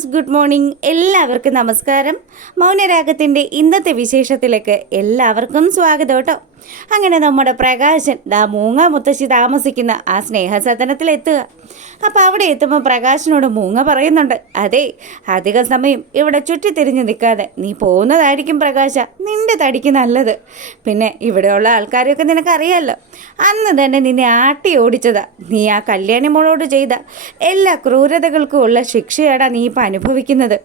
Viewers good morning. എല്ലാവർക്കും നമസ്കാരം. മൗനരാഗത്തിൻ്റെ ഇന്നത്തെ വിശേഷത്തിലേക്ക് എല്ലാവർക്കും സ്വാഗതം കേട്ടോ. അങ്ങനെ നമ്മുടെ പ്രകാശൻ മൂങ്ങ മുത്തശ്ശി താമസിക്കുന്ന ആ സ്നേഹസദനത്തിലെത്തുക. അപ്പോൾ അവിടെ എത്തുമ്പോൾ പ്രകാശനോട് മൂങ്ങ പറയുന്നുണ്ട്, അതെ, അധിക സമയം ഇവിടെ ചുറ്റിത്തിരിഞ്ഞ് നിൽക്കാതെ നീ പോകുന്നതായിരിക്കും പ്രകാശ, നിൻ്റെ തടിക്ക് നല്ലത്. പിന്നെ ഇവിടെയുള്ള ആൾക്കാരെയൊക്കെ നിനക്കറിയാമല്ലോ, അന്ന് തന്നെ നിന്നെ ആട്ടി ഓടിച്ചതാ. നീ ആ കല്യാണി മോളോട് ചെയ്ത എല്ലാ ക്രൂരതകൾക്കും ഉള്ള ശിക്ഷയാടാ നീ ഇപ്പം അനുഭവിക്കുന്നത്.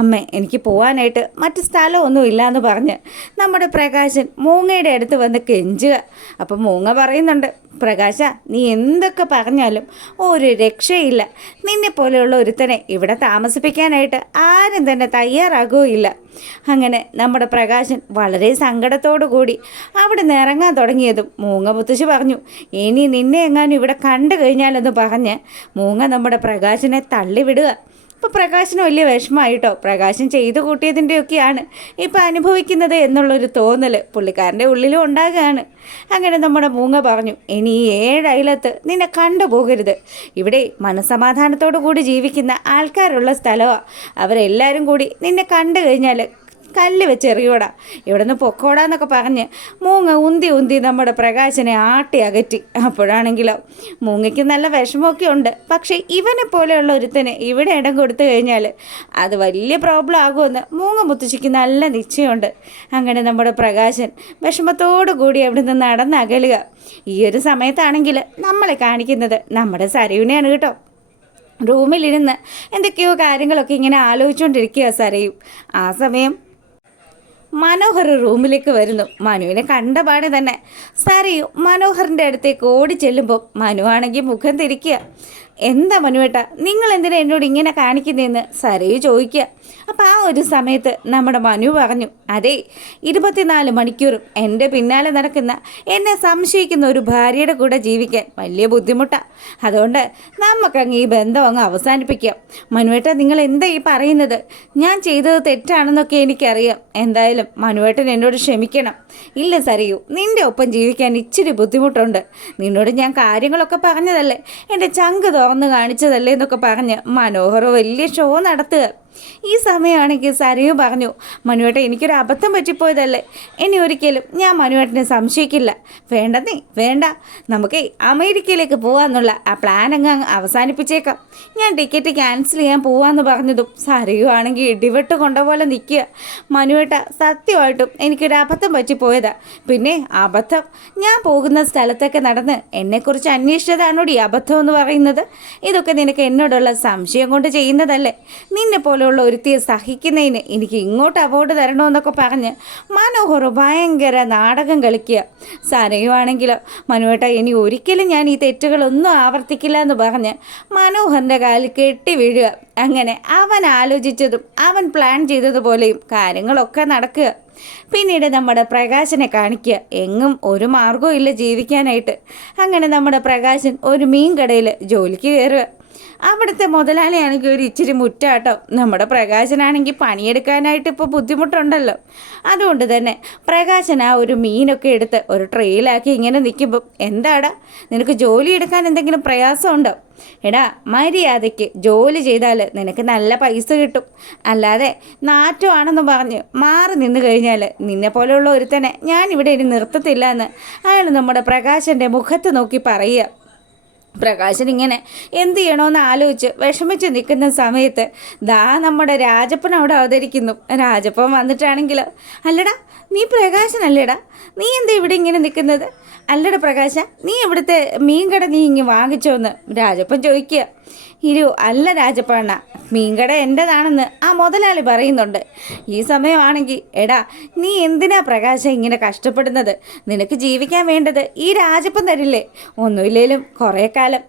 അമ്മേ, എനിക്ക് പോകാനായിട്ട് മറ്റ് സ്ഥലമൊന്നും ഇല്ലയെന്ന് പറഞ്ഞ് നമ്മുടെ പ്രകാശൻ മൂങ്ങയുടെ അടുത്ത് വന്ന് കെഞ്ചുക. അപ്പം മൂങ്ങ പറയുന്നുണ്ട്, പ്രകാശ, നീ എന്തൊക്കെ പറഞ്ഞാലും ഒരു രക്ഷയില്ല. നിന്നെ പോലെയുള്ള ഒരുത്തനെ ഇവിടെ താമസിപ്പിക്കാനായിട്ട് ആരും തന്നെ തയ്യാറാകുകയില്ല. അങ്ങനെ നമ്മുടെ പ്രകാശൻ വളരെ സങ്കടത്തോടു കൂടി അവിടെ നിന്ന് ഇറങ്ങാൻ തുടങ്ങിയതും മൂങ്ങ മുത്തശ്ശി പറഞ്ഞു, ഇനി നിന്നെ എങ്ങാനും ഇവിടെ കണ്ടു കഴിഞ്ഞാലെന്ന് പറഞ്ഞ് മൂങ്ങ നമ്മുടെ പ്രകാശനെ തള്ളിവിടുക. ഇപ്പോൾ പ്രകാശന് വലിയ വിഷമമായിട്ടോ, പ്രകാശൻ ചെയ്തു കൂട്ടിയതിൻ്റെയൊക്കെയാണ് ഇപ്പോൾ അനുഭവിക്കുന്നത് എന്നുള്ളൊരു തോന്നൽ പുള്ളിക്കാരൻ്റെ ഉള്ളിലും ഉണ്ടാകുകയാണ്. അങ്ങനെ നമ്മുടെ മൂങ്ങ പറഞ്ഞു, ഇനി ഈ 7 അയലത്ത് നിന്നെ കണ്ടുപോകരുത്. ഇവിടെ മനസ്സമാധാനത്തോടു കൂടി ജീവിക്കുന്ന ആൾക്കാരുള്ള സ്ഥലമാണ്. അവരെല്ലാവരും കൂടി നിന്നെ കണ്ടു കഴിഞ്ഞാൽ കല്ല് വെച്ചെറിയോടാ, ഇവിടെ നിന്ന് പൊക്കോടാന്നൊക്കെ പറഞ്ഞ് മൂങ്ങ ഉന്തി നമ്മുടെ പ്രകാശനെ ആട്ടി അകറ്റി. അപ്പോഴാണെങ്കിലോ മൂങ്ങയ്ക്ക് നല്ല വിഷമമൊക്കെ ഉണ്ട്. പക്ഷേ ഇവനെ പോലെയുള്ള ഒരുത്തന് ഇവിടെ ഇടം കൊടുത്തു കഴിഞ്ഞാൽ അത് വലിയ പ്രോബ്ലം ആകുമെന്ന് മൂങ്ങ മുത്തശ്ശിക്ക് നല്ല നിശ്ചയമുണ്ട്. അങ്ങനെ നമ്മുടെ പ്രകാശൻ വിഷമത്തോടു കൂടി അവിടെ നിന്ന് നടന്നകലുക. ഈ ഒരു സമയത്താണെങ്കിൽ നമ്മളെ കാണിക്കുന്നത് നമ്മുടെ സരയുനെയാണ് കേട്ടോ. റൂമിലിരുന്ന് എന്തൊക്കെയോ കാര്യങ്ങളൊക്കെ ഇങ്ങനെ ആലോചിച്ചുകൊണ്ടിരിക്കുക സരയും. ആ സമയം മനോഹർ റൂമിലേക്ക് വരുന്നു. മനുവിനെ കണ്ടപാടെ തന്നെ സരയു മനോഹറിൻ്റെ അടുത്തേക്ക് ഓടി ചെല്ലുമ്പോൾ മനുവാണെങ്കിൽ മുഖം തിരിക്കുക. എന്താ മനുവേട്ട, നിങ്ങൾ എന്തിനാ എന്നോട് ഇങ്ങനെ കാണിക്കുന്നതെന്ന് സരയു ചോദിക്കുക. അപ്പോൾ ആ ഒരു സമയത്ത് നമ്മുടെ മനു പറഞ്ഞു, അതെ, 24 മണിക്കൂറും എൻ്റെ പിന്നാലെ നടക്കുന്ന എന്നെ സംശയിക്കുന്ന ഒരു ഭാര്യയുടെ കൂടെ ജീവിക്കാൻ വലിയ ബുദ്ധിമുട്ടാണ്. അതുകൊണ്ട് നമുക്കങ്ങ് ഈ ബന്ധം അങ്ങ് അവസാനിപ്പിക്കാം. മനുവേട്ട, നിങ്ങൾ എന്താ ഈ പറയുന്നത്? ഞാൻ ചെയ്തത് തെറ്റാണെന്നൊക്കെ എനിക്കറിയാം. എന്തായാലും മനുവേട്ടൻ എന്നോട് ക്ഷമിക്കണം. ഇല്ല സരയു, നിൻ്റെ ഒപ്പം ജീവിക്കാൻ ഇച്ചിരി ബുദ്ധിമുട്ടുണ്ട്. നിന്നോട് ഞാൻ കാര്യങ്ങളൊക്കെ പറഞ്ഞതല്ലേ, എൻ്റെ ചങ്ക് തുറന്ന് കാണിച്ചതല്ലേ എന്നൊക്കെ പറഞ്ഞ് മനോഹർ വലിയ ഷോ നടത്തുക. ഈ സമയമാണെങ്കിൽ സരയു പറഞ്ഞു, മനുവേട്ട, എനിക്കൊരു അബദ്ധം പറ്റിപ്പോയതല്ലേ, ഇനി ഒരിക്കലും ഞാൻ മനുവേട്ടനെ സംശയിക്കില്ല. വേണ്ടെന്നേ, വേണ്ട, നമുക്ക് അമേരിക്കയിലേക്ക് പോകാമെന്നുള്ള ആ പ്ലാൻ അങ്ങ് അവസാനിപ്പിച്ചേക്കാം. ഞാൻ ടിക്കറ്റ് ക്യാൻസൽ ചെയ്യാൻ പോവാമെന്ന് പറഞ്ഞതും സരയു ആണെങ്കിൽ ഇടിവെട്ട് കൊണ്ട പോലെ നിൽക്കുക. മനുവേട്ട, സത്യമായിട്ടും എനിക്കൊരു അബദ്ധം പറ്റിപ്പോയതാ. പിന്നെ അബദ്ധം, ഞാൻ പോകുന്ന സ്ഥലത്തൊക്കെ നടന്ന് എന്നെക്കുറിച്ച് അന്വേഷിച്ചതാണോടി അബദ്ധം എന്ന് പറയുന്നത്? ഇതൊക്കെ നിനക്ക് എന്നോടുള്ള സംശയം കൊണ്ട് ചെയ്യുന്നതല്ലേ? നിന്നെ പോലെയുള്ള ഒരുത്തിയെ സഹിക്കുന്നതിന് എനിക്ക് ഇങ്ങോട്ട് അവാർഡ് തരണമെന്നൊക്കെ പറഞ്ഞ് മനോഹർ ഭയങ്കര നാടകം കളിക്കുക. സരയുവാണെങ്കിലോ, മനുവേട്ട, ഇനി ഒരിക്കലും ഞാൻ ഈ തെറ്റുകളൊന്നും ആവർത്തിക്കില്ല എന്ന് പറഞ്ഞ് മനോഹറിൻ്റെ കാലിൽ കെട്ടി വീഴുക. അങ്ങനെ അവൻ ആലോചിച്ചതും അവൻ പ്ലാൻ ചെയ്തതുപോലെയും കാര്യങ്ങളൊക്കെ നടക്കുക. പിന്നീട് നമ്മുടെ പ്രകാശനെ കാണിക്കുക. എങ്ങും ഒരു മാർഗവും ഇല്ല ജീവിക്കാനായിട്ട്. അങ്ങനെ നമ്മുടെ പ്രകാശൻ ഒരു മീൻ കടയിൽ ജോലിക്ക് കയറുക. അവിടുത്തെ മുതലാളിയാണെങ്കിൽ ഒരു ഇച്ചിരി മുറ്റാട്ടോ. നമ്മുടെ പ്രകാശനാണെങ്കിൽ പണിയെടുക്കാനായിട്ട് ഇപ്പോൾ ബുദ്ധിമുട്ടുണ്ടല്ലോ. അതുകൊണ്ട് തന്നെ പ്രകാശൻ ആ ഒരു മീനൊക്കെ എടുത്ത് ഒരു ട്രെയിലാക്കി ഇങ്ങനെ നിൽക്കുമ്പം, എന്താടാ, നിനക്ക് ജോലി എടുക്കാൻ എന്തെങ്കിലും പ്രയാസമുണ്ടോ? എടാ, മര്യാദയ്ക്ക് ജോലി ചെയ്താൽ നിനക്ക് നല്ല പൈസ കിട്ടും. അല്ലാതെ നാറ്റമാണെന്ന് പറഞ്ഞ് മാറി നിന്ന് കഴിഞ്ഞാൽ നിന്നെ പോലെയുള്ള ഒരുത്തനെ ഞാനിവിടെ ഇനി നിർത്തത്തില്ല എന്ന് അയാൾ നമ്മുടെ പ്രകാശൻ്റെ മുഖത്ത് നോക്കി പറയുക. പ്രകാശൻ ഇങ്ങനെ എന്ത് ചെയ്യണമെന്ന് ആലോചിച്ച് വിഷമിച്ച് നിൽക്കുന്ന സമയത്ത് നമ്മുടെ രാജപ്പൻ അവിടെ അവതരിക്കുന്നു. രാജപ്പൻ വന്നിട്ടാണെങ്കിലോ, അല്ലടാ, നീ പ്രകാശനല്ലേടാ, നീ എന്താ ഇവിടെ ഇങ്ങനെ നിൽക്കുന്നത്? അല്ലടാ പ്രകാശ, നീ ഇവിടുത്തെ മീൻകട നീ ഇങ്ങനെ വാങ്ങിച്ചോന്ന് രാജപ്പൻ ചോദിക്കുക. അല്ല രാജപ്പണ്ണ, മീൻകട എൻ്റെതാണെന്ന് ആ മുതലാളി പറയുന്നുണ്ട്. ഈ സമയമാണെങ്കിൽ, എടാ, നീ എന്തിനാ പ്രകാശ ഇങ്ങനെ കഷ്ടപ്പെടുന്നത്? നിനക്ക് ജീവിക്കാൻ വേണ്ടത് ഈ രാജപ്പൻ തരില്ലേ? ഒന്നുമില്ലേലും കുറേ കാലം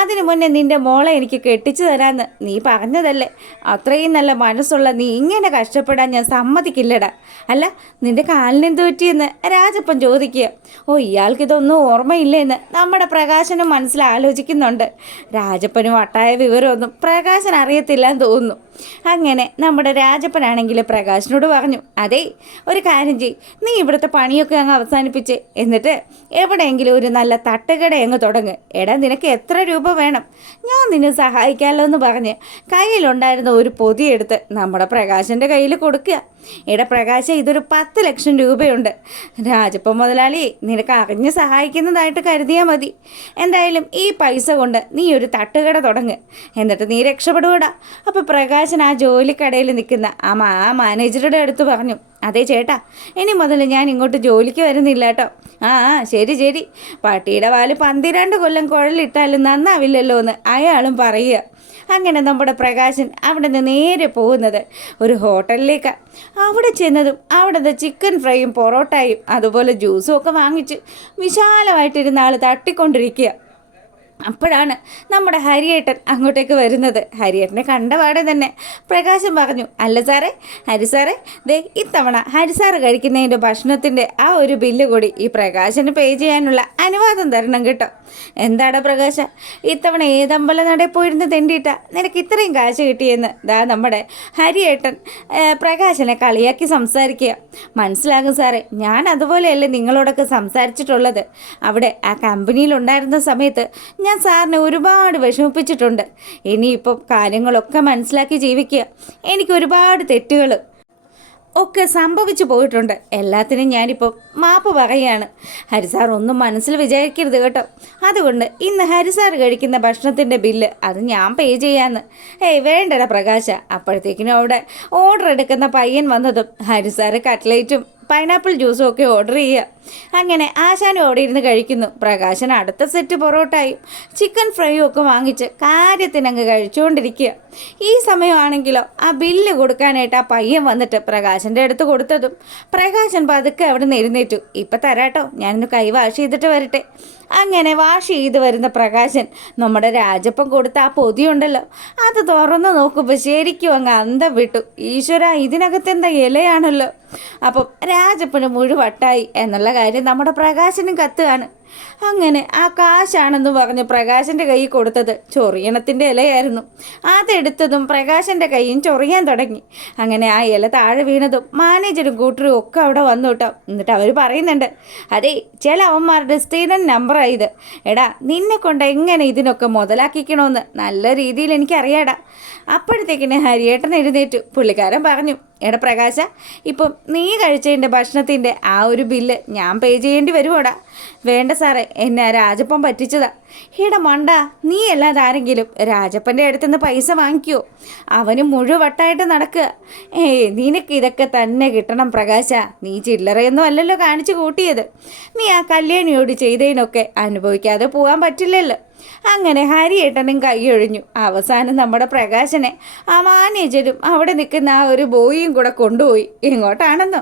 അതിനു മുന്നേ നിൻ്റെ മോളെ എനിക്ക് കെട്ടിച്ചു തരാമെന്ന് നീ പറഞ്ഞതല്ലേ? അത്രയും നല്ല മനസ്സുള്ള നീ ഇങ്ങനെ കഷ്ടപ്പെടാൻ ഞാൻ സമ്മതിക്കില്ലടാ. അല്ല, നിൻ്റെ കാലിനെന്ത് പറ്റിയെന്ന് രാജപ്പൻ ചോദിക്കുക. ഇയാൾക്കിതൊന്നും ഓർമ്മയില്ലേന്ന് നമ്മുടെ പ്രകാശനും മനസ്സിലാലോചിക്കുന്നുണ്ട്. രാജപ്പനും വട്ടായ വിവരമൊന്നും പ്രകാശൻ അറിയത്തില്ലെന്ന് തോന്നുന്നു. അങ്ങനെ നമ്മുടെ രാജപ്പനാണെങ്കിൽ പ്രകാശനോട് പറഞ്ഞു, അതേ ഒരു കാര്യം ചെയ്, നീ ഇവിടുത്തെ പണിയൊക്കെ അങ്ങ് അവസാനിപ്പിച്ച് എന്നിട്ട് എവിടെയെങ്കിലും ഒരു നല്ല തട്ടുകട അങ്ങ് തുടങ്ങ്. എടാ നിനക്ക് എത്ര രൂപ വേണം, ഞാൻ നിന്നെ സഹായിക്കാമല്ലോ എന്ന് പറഞ്ഞ് കയ്യിലുണ്ടായിരുന്ന ഒരു പൊതിയെടുത്ത് നമ്മുടെ പ്രകാശൻ്റെ കയ്യിൽ കൊടുക്കുക. എടാ പ്രകാശ, ഇതൊരു 10 ലക്ഷം രൂപയുണ്ട്. രാജപ്പ മുതലാളി നിനക്ക് അറിഞ്ഞ് സഹായിക്കുന്നതായിട്ട് കരുതിയാൽ മതി. എന്തായാലും ഈ പൈസ കൊണ്ട് നീ ഒരു തട്ടുകട തുടങ്ങ്, എന്നിട്ട് നീ രക്ഷപ്പെടുകൂടാ. അപ്പോൾ പ്രകാശൻ ആ ജോലിക്കടയിൽ നിൽക്കുന്ന ആ മാനേജറുടെ അടുത്ത് പറഞ്ഞു, അതെ ചേട്ടാ, ഇനി മുതൽ ഞാൻ ഇങ്ങോട്ട് ജോലിക്ക് വരുന്നില്ല കേട്ടോ. ആ ശരി ശരി, പട്ടിയുടെ വാല് 12 കൊല്ലം കുഴലിട്ടാലും നന്നാവില്ലല്ലോ എന്ന് അയാളും പറയുക. അങ്ങനെ നമ്മുടെ പ്രകാശൻ അവിടെ നിന്ന് നേരെ പോകുന്നത് ഒരു ഹോട്ടലിലേക്കാണ്. അവിടെ ചെന്നതും അവിടുത്തെ ചിക്കൻ ഫ്രൈയും പൊറോട്ടയും അതുപോലെ ജ്യൂസും ഒക്കെ വാങ്ങിച്ച് വിശാലമായിട്ടിരുന്ന ആൾ തട്ടിക്കൊണ്ടിരിക്കുക. അപ്പോഴാണ് നമ്മുടെ ഹരിയേട്ടൻ അങ്ങോട്ടേക്ക് വരുന്നത്. ഹരിയേട്ടനെ കണ്ടപാടെ തന്നെ പ്രകാശൻ പറഞ്ഞു, അല്ല സാറേ, ഹരി സാറേ, ദേ ഇത്തവണ ഹരിസാറ് കഴിക്കുന്നതിൻ്റെ ഭക്ഷണത്തിൻ്റെ ആ ഒരു ബില്ല് കൂടി ഈ പ്രകാശന് പേ ചെയ്യാനുള്ള അനുവാദം തരണം കേട്ടോ. എന്താടാ പ്രകാശ, ഇത്തവണ ഏതമ്പല നടയിൽ പോയിരുന്ന് തെണ്ടിയിട്ടാ നിനക്ക് ഇത്രയും കാശ് കിട്ടിയെന്ന് നമ്മുടെ ഹരിയേട്ടൻ പ്രകാശനെ കളിയാക്കി സംസാരിക്കുക. മനസ്സിലാകും സാറേ, ഞാൻ അതുപോലെയല്ലേ നിങ്ങളോടൊക്കെ സംസാരിച്ചിട്ടുള്ളത്. അവിടെ ആ കമ്പനിയിലുണ്ടായിരുന്ന സമയത്ത് ഞാൻ സാറിനെ ഒരുപാട് വിഷമിപ്പിച്ചിട്ടുണ്ട്. ഇനിയിപ്പം കാര്യങ്ങളൊക്കെ മനസ്സിലാക്കി ജീവിക്കുക. എനിക്ക് ഒരുപാട് തെറ്റുകൾ ഒക്കെ സംഭവിച്ചു പോയിട്ടുണ്ട്. എല്ലാത്തിനും ഞാനിപ്പോൾ മാപ്പ് പറയുകയാണ്. ഹരിസാർ ഒന്നും മനസ്സിൽ വിചാരിക്കരുത് കേട്ടോ. അതുകൊണ്ട് ഇന്ന് ഹരിസാർ കഴിക്കുന്ന ഭക്ഷണത്തിൻ്റെ ബില്ല് അത് ഞാൻ പേ ചെയ്യാമെന്ന്. വേണ്ടടാ പ്രകാശ. അപ്പോഴത്തേക്കിനും അവിടെ ഓർഡർ എടുക്കുന്ന പയ്യൻ വന്നതും ഹരിസാർ കട്ട്ലേറ്റും പൈനാപ്പിൾ ജ്യൂസും ഒക്കെ ഓർഡർ ചെയ്യുക. അങ്ങനെ ആശാനും അവിടെ ഇരുന്ന് കഴിക്കുന്നു. പ്രകാശൻ അടുത്ത സെറ്റ് പൊറോട്ടയും ചിക്കൻ ഫ്രൈയും ഒക്കെ വാങ്ങിച്ച് കാര്യത്തിനങ്ങ് കഴിച്ചുകൊണ്ടിരിക്കുക. ഈ സമയമാണെങ്കിലോ ആ ബില്ല് കൊടുക്കാനായിട്ട് ആ പയ്യൻ വന്നിട്ട് പ്രകാശൻ്റെ അടുത്ത് കൊടുത്തതും പ്രകാശൻ പതുക്കെ അവിടെ നിന്ന് എഴുന്നേറ്റു. ഇപ്പം തരാട്ടോ, ഞാനൊന്ന് കൈ വാഷ് ചെയ്തിട്ട് വരട്ടെ. അങ്ങനെ വാഷ് ചെയ്ത് വരുന്ന പ്രകാശൻ നമ്മുടെ രാജപ്പൻ കൊടുത്ത ആ പൊതിയുണ്ടല്ലോ അത് തുറന്ന് നോക്കുമ്പോൾ ശരിക്കും അങ്ങ് അന്തം വിട്ടു. ഈശ്വര, ഇതിനകത്തെന്താ ഇലയാണല്ലോ. അപ്പം രാജപ്പന് മുഴുവട്ടായി എന്നുള്ള കാര്യം നമ്മുടെ പ്രകാശനും കത്തുകയാണ്. അങ്ങനെ ആ കാശാണെന്ന് പറഞ്ഞ് പ്രകാശൻ്റെ കൈ കൊടുത്തത് ചൊറിയണത്തിൻ്റെ ഇലയായിരുന്നു. അതെടുത്തതും പ്രകാശൻ്റെ കൈയും ചൊറിയാൻ തുടങ്ങി. അങ്ങനെ ആ ഇല താഴെ വീണതും മാനേജറും കൂട്ടരും ഒക്കെ അവിടെ വന്നു കേട്ടോ. എന്നിട്ട് അവർ പറയുന്നുണ്ട്, അതേ ചില അവന്മാരുടെ സ്ഥിരം നമ്പറായത്. എടാ നിന്നെ കൊണ്ട് എങ്ങനെ ഇതിനൊക്കെ മുതലാക്കിക്കണമെന്ന് നല്ല രീതിയിൽ എനിക്കറിയാടാ. അപ്പോഴത്തേക്കിനെ ഹരിയേട്ടൻ എഴുന്നേറ്റു. പുള്ളിക്കാരൻ പറഞ്ഞു, എടാ പ്രകാശ, ഇപ്പം നീ കഴിച്ചതിൻ്റെ ഭക്ഷണത്തിൻ്റെ ആ ഒരു ബില്ല് ഞാൻ പേ ചെയ്യേണ്ടി വരുമോടാ? വേണ്ട സാറേ, എന്നെ രാജപ്പൻ പറ്റിച്ചതാ. എടാ മണ്ട, നീ അല്ലാതെ ആരെങ്കിലും രാജപ്പൻ്റെ അടുത്തുനിന്ന് പൈസ വാങ്ങിക്കുമോ? അവന് മുഴുവട്ടായിട്ട് നടക്കുക. നിനക്ക് ഇതൊക്കെ തന്നെ കിട്ടണം പ്രകാശ. നീ ചില്ലറയൊന്നും അല്ലല്ലോ കാണിച്ചു കൂട്ടിയത്. നീ ആ കല്യാണിയോട് ചെയ്തതിനൊക്കെ അനുഭവിക്കാതെ പോകാൻ പറ്റില്ലല്ലോ. അങ്ങനെ ഹരിയേട്ടനും കൈയൊഴിഞ്ഞു. അവസാനം നമ്മുടെ പ്രകാശനെ ആ മാനേജരും അവിടെ നിൽക്കുന്ന ആ ഒരു ബോയിയും കൂടെ കൊണ്ടുപോയി. എങ്ങോട്ടാണെന്നോ,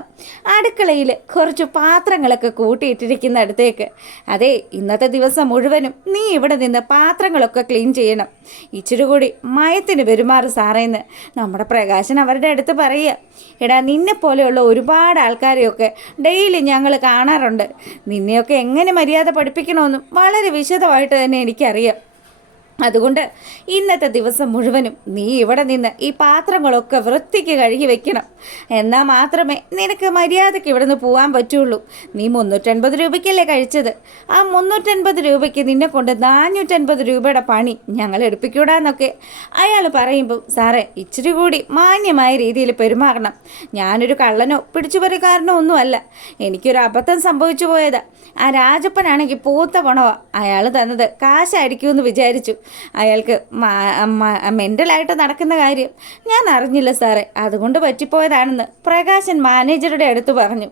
അടുക്കളയിൽ കുറച്ച് പാത്രങ്ങളൊക്കെ കൂട്ടിയിട്ടിരിക്കുന്ന അടുത്തേക്ക്. അതെ, ഇന്നത്തെ ദിവസം മുഴുവനും നീ ഇവിടെ നിന്ന് പാത്രങ്ങളൊക്കെ ക്ലീൻ ചെയ്യണം. ഇച്ചിരി കൂടി മയത്തിന് പെരുമാറ് സാറേന്ന് നമ്മുടെ പ്രകാശൻ അവരുടെ അടുത്ത് പറയുക. എടാ നിന്നെ പോലെയുള്ള ഒരുപാട് ആൾക്കാരെയൊക്കെ ഡെയിലി ഞങ്ങൾ കാണാറുണ്ട്. നിന്നെയൊക്കെ എങ്ങനെ മര്യാദ പഠിപ്പിക്കണമെന്നും വളരെ വിശദമായിട്ട് തന്നെ എനിക്കറിയാം. അതുകൊണ്ട് ഇന്നത്തെ ദിവസം മുഴുവനും നീ ഇവിടെ നിന്ന് ഈ പാത്രങ്ങളൊക്കെ വൃത്തിക്ക് കഴുകി വെക്കണം. എന്നാൽ മാത്രമേ നിനക്ക് മര്യാദയ്ക്ക് ഇവിടെ നിന്ന് പോകാൻ പറ്റുള്ളൂ. നീ 350 രൂപയ്ക്കല്ലേ കഴിച്ചത്. ആ 350 രൂപയ്ക്ക് നിന്നെ കൊണ്ട് 450 രൂപയുടെ പണി ഞങ്ങൾ എടുപ്പിക്കൂടാന്നൊക്കെ അയാൾ പറയുമ്പോൾ, സാറേ ഇച്ചിരി കൂടി മാന്യമായ രീതിയിൽ പെരുമാറണം. ഞാനൊരു കള്ളനോ പിടിച്ചുപറിക്കാരനോ ഒന്നുമല്ല. എനിക്കൊരു അബദ്ധം സംഭവിച്ചു പോയതാ. ആ രാജപ്പനാണെങ്കിൽ പൂത്ത പണമാണ് അയാൾ തന്നത്. കാശായിരിക്കുമെന്ന് വിചാരിച്ചു. അയാൾക്ക് മെൻ്റലായിട്ട് നടക്കുന്ന കാര്യം ഞാൻ അറിഞ്ഞില്ല സാറേ, അതുകൊണ്ട് പറ്റിപ്പോയതാണെന്ന് പ്രകാശൻ മാനേജറുടെ അടുത്ത് പറഞ്ഞു.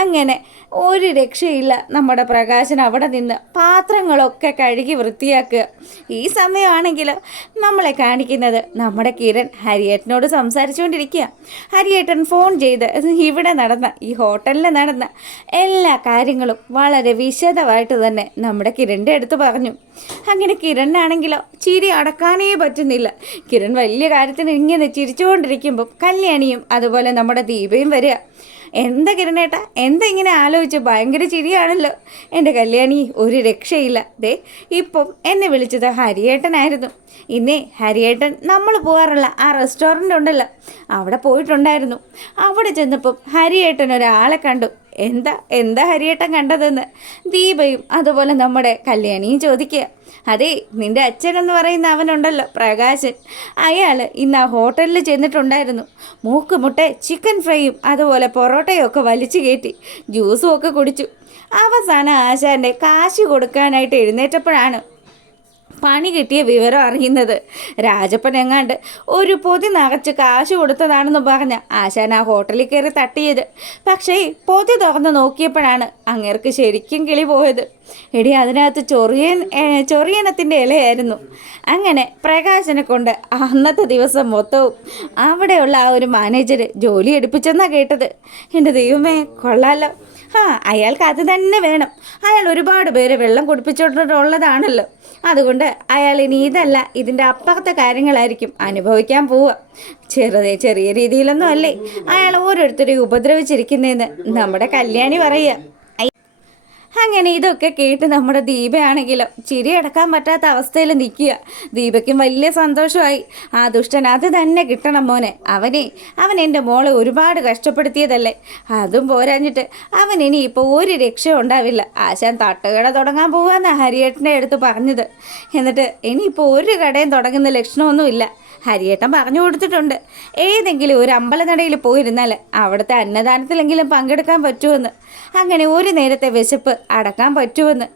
അങ്ങനെ ഒരു രക്ഷയില്ല. നമ്മുടെ പ്രകാശൻ അവിടെ നിന്ന് പാത്രങ്ങളൊക്കെ കഴുകി വൃത്തിയാക്കുക. ഈ സമയമാണെങ്കിൽ നമ്മളെ കാണിക്കുന്നത് നമ്മുടെ കിരൺ ഹരിയേട്ടനോട് സംസാരിച്ചുകൊണ്ടിരിക്കുക. ഹരിയേട്ടൻ ഫോൺ ചെയ്ത് ഇവിടെ നടന്ന ഈ ഹോട്ടലിൽ നടന്ന എല്ലാ കാര്യങ്ങളും വളരെ വിശദമായിട്ട് തന്നെ നമ്മുടെ കിരണിൻ്റെ അടുത്ത് പറഞ്ഞു. അങ്ങനെ കിരണിനാണെങ്കിലോ ചിരി അടക്കാനേ പറ്റുന്നില്ല. കിരൺ വലിയ കാര്യത്തിന് ഇങ്ങനെ ചിരിച്ചുകൊണ്ടിരിക്കുമ്പം കല്യാണിയും അതുപോലെ നമ്മുടെ ദീപയും വരിക. എന്താ കിരണേട്ടാ, എന്താ ഇങ്ങനെ ആലോചിച്ച് ഭയങ്കര ചിരിയാണല്ലോ. എൻ്റെ കല്യാണി ഒരു രക്ഷയില്ല. ദേ ഇപ്പം എന്നെ വിളിച്ചത് ഹരിയേട്ടനായിരുന്നു. ഇന്നേ ഹരിയേട്ടൻ നമ്മൾ പോകാറുള്ള ആ റെസ്റ്റോറൻ്റ് ഉണ്ടല്ലോ, അവിടെ പോയിട്ടുണ്ടായിരുന്നു. അവിടെ ചെന്നപ്പം ഹരിയേട്ടൻ ഒരാളെ കണ്ടു. എന്താ എന്താ ഹരിയേട്ടൻ കണ്ടതെന്ന് ദീപയും അതുപോലെ നമ്മുടെ കല്യാണിയും ചോദിക്കുക. അതെ, നിൻ്റെ അച്ഛനെന്ന് പറയുന്ന അവനുണ്ടല്ലോ പ്രകാശൻ, അയാൾ ഇന്ന് ആ ഹോട്ടലിൽ ചെന്നിട്ടുണ്ടായിരുന്നു. മൂക്കുമുട്ടെ ചിക്കൻ ഫ്രൈയും അതുപോലെ പൊറോട്ടയും ഒക്കെ വലിച്ചു കയറ്റി ജ്യൂസും ഒക്കെ കുടിച്ചു. അവസാനം ആശാൻ്റെ കാശ് കൊടുക്കാനായിട്ട് എഴുന്നേറ്റപ്പോഴാണ് പണി കിട്ടിയ വിവരം അറിയുന്നത്. രാജപ്പൻ എങ്ങാണ്ട് ഒരു പൊതി നിറച്ച് കാശ് കൊടുത്തതാണെന്ന് പറഞ്ഞ ആശാൻ ആ ഹോട്ടലിൽ കയറി തട്ടിയത്. പക്ഷേ പൊതി തുറന്ന് നോക്കിയപ്പോഴാണ് അങ്ങേർക്ക് ശരിക്കും കിളി പോയത്. എടി, അതിനകത്ത് ചൊറിയനത്തിൻ്റെ ഇലയായിരുന്നു. അങ്ങനെ പ്രകാശനെ കൊണ്ട് അന്നത്തെ ദിവസം മൊത്തവും അവിടെയുള്ള ആ ഒരു മാനേജർ ജോലി എടുപ്പിച്ചെന്നാണ് കേട്ടത്. എൻ്റെ ദൈവമേ, കൊള്ളാലോ. അയാൾക്ക് അത് തന്നെ വേണം. അയാൾ ഒരുപാട് പേരെ വെള്ളം കുടിപ്പിച്ചിട്ടുള്ളതാണല്ലോ. അതുകൊണ്ട് അയാൾ ഇനി ഇതല്ല, ഇതിൻ്റെ അപ്പുറത്തെ കാര്യങ്ങളായിരിക്കും അനുഭവിക്കാൻ പോവുക. ചെറിയ രീതിയിലൊന്നും അല്ലേ അയാൾ ഓരോരുത്തരെയും ഉപദ്രവിച്ചിരിക്കുന്നതെന്ന് നമ്മുടെ കല്യാണി പറയുക. അങ്ങനെ ഇതൊക്കെ കേട്ട് നമ്മുടെ ദീപയാണെങ്കിലോ ചിരി അടക്കാൻ പറ്റാത്ത അവസ്ഥയിൽ നിൽക്കുക. ദീപയ്ക്കും വലിയ സന്തോഷമായി. ആ ദുഷ്ടൻ അത് തന്നെ കിട്ടണം മോനെ. അവൻ എൻ്റെ മോളെ ഒരുപാട് കഷ്ടപ്പെടുത്തിയതല്ലേ, അതും പോരാഞ്ഞിട്ട് അവൻ ഇനി ഇപ്പോൾ ഒരു രക്ഷയും ഉണ്ടാവില്ല. ആശാൻ തട്ടുകട തുടങ്ങാൻ പോവാന്നാണ് ഹരിയേട്ടൻ്റെ അടുത്ത് പറഞ്ഞത്. എന്നിട്ട് ഇനിയിപ്പോൾ ഒരു കടയും തുടങ്ങുന്ന ലക്ഷണമൊന്നുമില്ല. ഹരിയേട്ടൻ പറഞ്ഞു കൊടുത്തിട്ടുണ്ട്, ഏതെങ്കിലും ഒരു അമ്പലനടയിൽ പോയിരുന്നാൽ അവിടുത്തെ അന്നദാനത്തിലെങ്കിലും പങ്കെടുക്കാൻ പറ്റുമെന്ന്. അങ്ങനെ ഒരു നേരത്തെ വിശപ്പ് അടക്കാൻ പറ്റുമെന്ന്.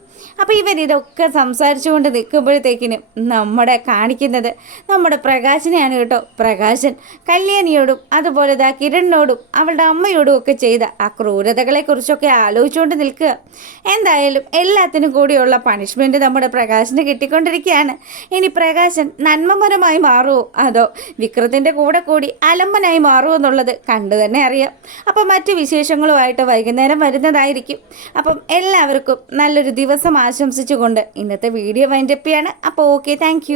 അപ്പോൾ ഇതൊക്കെ സംസാരിച്ചുകൊണ്ട് നിൽക്കുമ്പോഴത്തേക്കിനും നമ്മുടെ കാണിക്കുന്നത് നമ്മുടെ പ്രകാശനെയാണ് കേട്ടോ. പ്രകാശൻ കല്യാണിയോടും അതുപോലെ കിരണിനോടും അവളുടെ അമ്മയോടും ഒക്കെ ചെയ്ത ആ ക്രൂരതകളെക്കുറിച്ചൊക്കെ ആലോചിച്ചുകൊണ്ട് നിൽക്കുക. എന്തായാലും എല്ലാത്തിനും കൂടിയുള്ള പണിഷ്മെൻറ്റ് നമ്മുടെ പ്രകാശന് കിട്ടിക്കൊണ്ടിരിക്കുകയാണ്. ഇനി പ്രകാശൻ നന്മമരമായി മാറുമോ അതോ വിക്രത്തിൻ്റെ കൂടെ കൂടി അലമ്പനായി മാറുമോ എന്നുള്ളത് കണ്ടു തന്നെ അറിയാം. അപ്പം മറ്റു വിശേഷങ്ങളുമായിട്ട് വൈകുന്നേരം വരുന്നതായിരിക്കും. അപ്പം എല്ലാവർക്കും നല്ലൊരു ദിവസം ആശംസിച്ചുകൊണ്ട് ഇന്നത്തെ വീഡിയോ വൈൻഡപ്പ് ചെയ്യാണ്. അപ്പോൾ ഓക്കെ, താങ്ക്